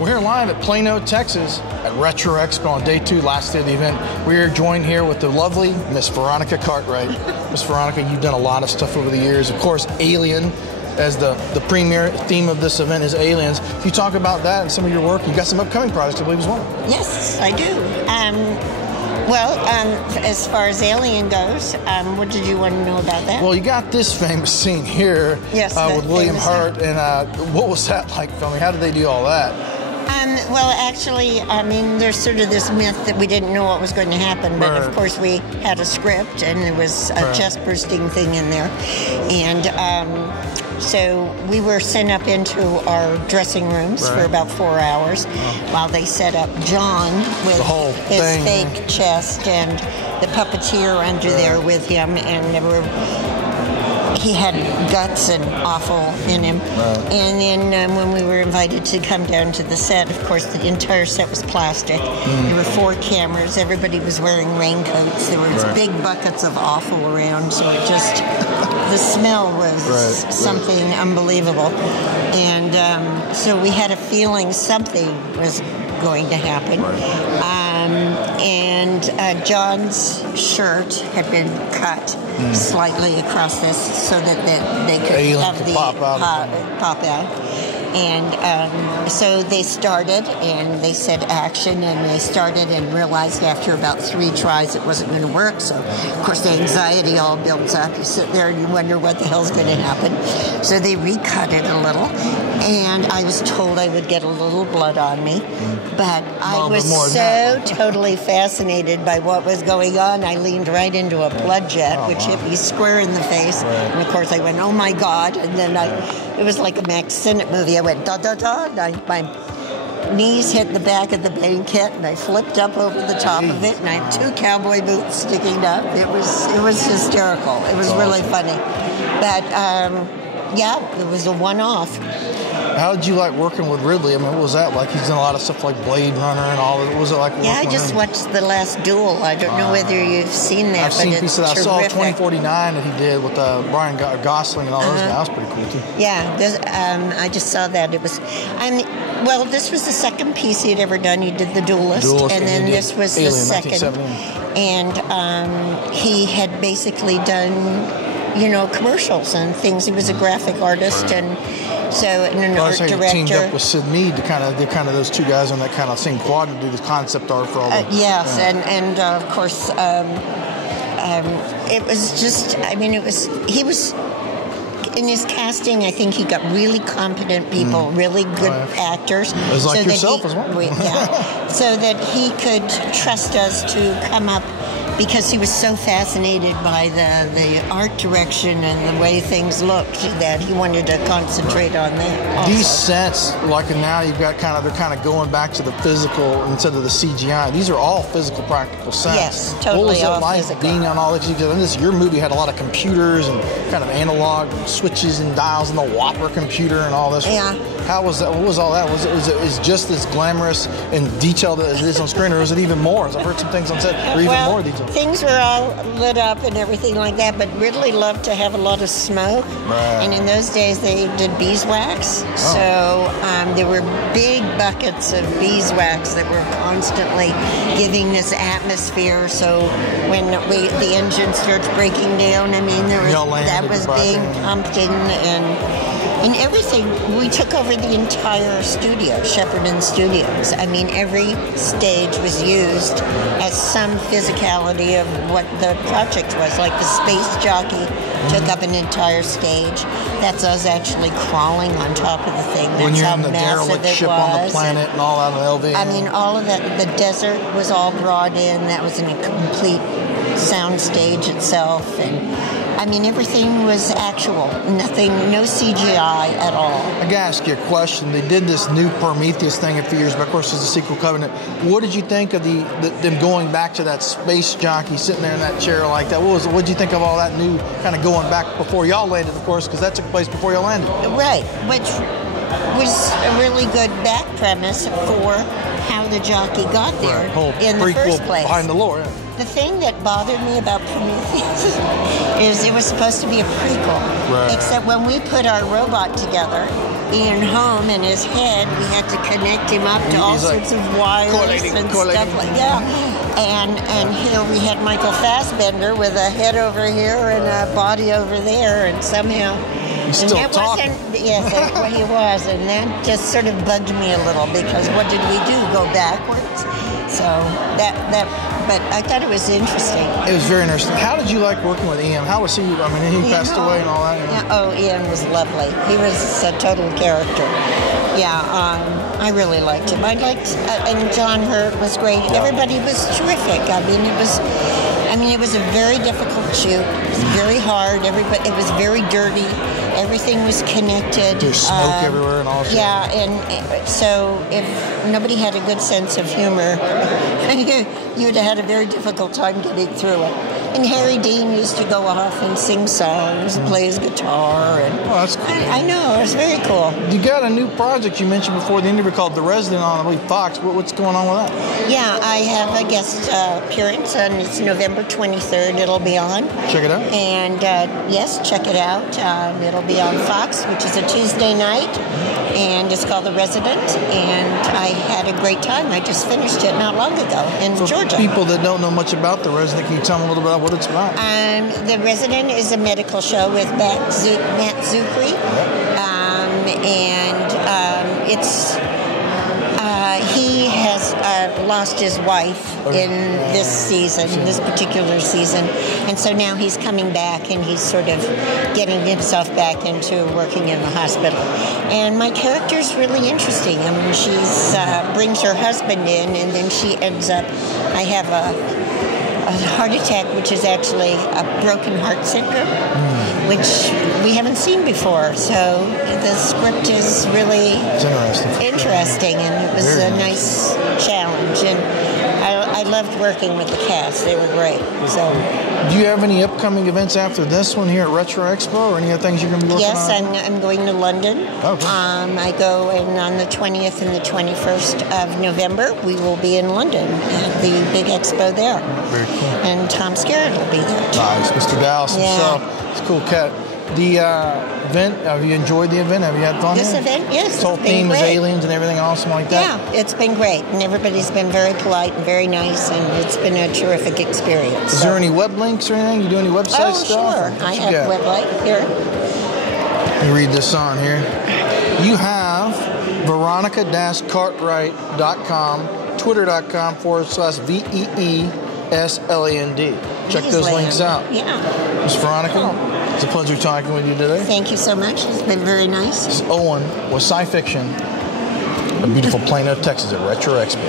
We're here live at Plano, Texas at Retro Expo on day 2, last day of the event. We are joined here with the lovely Miss Veronica Cartwright. Miss Veronica, you've done a lot of stuff over the years. Of course, Alien, as the premier theme of this event is aliens. Can you talk about that and some of your work? You've got some upcoming projects, I believe, as well. Yes, I do. As far as Alien goes, what did you want to know about that? Well, you got this famous scene here with William Hurt, and what was that like filming? How did they do all that? Well, actually, I mean, there's sort of this myth that we didn't know what was going to happen, but of course we had a script, and there was a chest-bursting thing in there. And so we were sent up into our dressing rooms for about 4 hours while they set up John with his fake chest and the puppeteer under there with him, and there were... He had guts and offal in him. And then when we were invited to come down to the set, of course, the entire set was plastic. There were 4 cameras. Everybody was wearing raincoats. There were big buckets of offal around. So it just, the smell was something unbelievable. And so we had a feeling something was going to happen. And John's shirt had been cut slightly across this so that they could have the pop out. And so they started, and they said action, and they started and realized after about 3 tries it wasn't going to work. So, of course, the anxiety all builds up. You sit there and you wonder what the hell's going to happen. So they recut it a little, and I was told I would get a little blood on me. But I was so totally fascinated by what was going on. I leaned right into a blood jet, which hit me square in the face. And, of course, I went, oh, my God. And then it was like a Max Sennett movie. I went, da-da-da. My knees hit the back of the banquette, and I flipped up over the top of it, and I had 2 cowboy boots sticking up. It was hysterical. It was really funny. But, yeah, it was a one-off. How did you like working with Ridley? I mean, what was that like? He's done a lot of stuff like Blade Runner and all that. What was it like working with him? Yeah, I just watched The Last Duel. I don't know whether you've seen that, but it's terrific. I saw 2049 that he did with Ryan Gosling and all those guys. That was pretty cool, too. Yeah, I just saw that. It was... well, this was the second piece he had ever done. He did The Duelist, and then this was Alien, the second. And he had basically done, commercials and things. He was a graphic artist, and so an art director. Teamed up with Sid Mead to kind of those 2 guys on that kind of same quad to do the concept art for all the... yes, and of course, it was just, he was... In his casting, I think he got really competent people, really good actors. It was like yourself as well. So that he could trust us to come up, because he was so fascinated by the art direction and the way things looked that he wanted to concentrate on that also. These sets, like now you've got they're kind of going back to the physical instead of the CGI. These are all physical, practical sets. Yes, totally. What was it like physical. being on all this? Your movie had a lot of computers and kind of analog switches and dials and the Whopper computer and all this. Yeah. How was that? What was all that? Was it just as glamorous and detailed as it is on screen, or was it even more? I've heard some things on set were even more detailed. Things were all lit up and everything like that, but Ridley loved to have a lot of smoke. And in those days, they did beeswax. So there were big buckets of beeswax that were constantly giving this atmosphere. So when the engine starts breaking down, that was being pumped in and everything. We took over the entire studio, Shepperton Studios. Every stage was used as some physicality of what the project was. Like the space jockey took up an entire stage. That's us actually crawling on top of the thing. That's when you're how in the derelict ship on the planet and all out of the LV. All of that. The desert was all brought in. That was in a complete sound stage itself, and everything was actual. Nothing, no CGI at all. I gotta ask you a question. They did this new Prometheus thing a few years back. Of course, there's a sequel Covenant. What did you think of them going back to that space jockey sitting there in that chair like that? What did you think of all that new kind of going back before y'all landed, of course, because that took place before y'all landed? Right, which was a really good back premise for how the jockey got there in the first place. Behind the lore, The thing that bothered me about Prometheus is it was supposed to be a prequel. Except when we put our robot together, Ian home and his head, we had to connect him up to all sorts of wires and stuff like and here we had Michael Fassbender with a head over here and a body over there, and somehow still talking. Yes, he was, and that just sort of bugged me a little, because what did we do? Go backwards? So but I thought it was interesting. It was very interesting. How did you like working with Ian? How was he? I mean, he passed away and all that. Ian was lovely. He was a total character. Yeah, I really liked him. I liked, and John Hurt was great. Yeah. Everybody was terrific. I mean, it was a very difficult shoot. It was very hard. It was very dirty. Everything was connected. There's smoke everywhere and all that. Yeah, and so if nobody had a good sense of humor, you would have had a very difficult time getting through it. And Harry Dean used to go off and sing songs and play his guitar. And that's cool. I know, it was very cool. You got a new project you mentioned before the interview called The Resident on, I believe, Fox. What's going on with that? Yeah, I have a guest appearance, and it's November 23rd it'll be on. Check it out. And yes, check it out. It'll be on Fox, which is a Tuesday night, and it's called The Resident, and I had a great time. I just finished it not long ago in Georgia. People that don't know much about The Resident, can you tell them a little bit about what it's about? The Resident is a medical show with Matt Zuckery, it's he has lost his wife in this particular season, and so now he's coming back, and he's sort of getting himself back into working in the hospital. And my character's really interesting. I mean, she's brings her husband in, and then she ends up, I have a heart attack, which is actually a broken heart syndrome, which we haven't seen before. So the script is really interesting, and it was a nice challenge. And I loved working with the cast; they were great. So, do you have any upcoming events after this one here at Retro Expo, or any other things you're going to be working on? Yes, I'm going to London. Okay. I go in on the 20th and the 21st of November. We will be in London at the big expo there. Very cool. And Tom Skerritt will be there too. Nice, Mr. Dallas himself. It's a cool cat. The event, have you enjoyed the event? Have you had fun? This event, yes. This whole theme is aliens and everything awesome like that? Yeah, it's been great. And everybody's been very polite and very nice, and it's been a terrific experience. Is there any web links or anything? You do any website stuff? Oh, sure. I have web link here. Let me read this on here. You have Veronica-Cartwright.com, Twitter.com/VEESLAND. Check those links out. Yeah. Ms. Veronica, it's a pleasure talking with you today. Thank you so much. It's been very nice. This is Owen with Sci Fiction, a beautiful Plano, Texas at Retro Expo.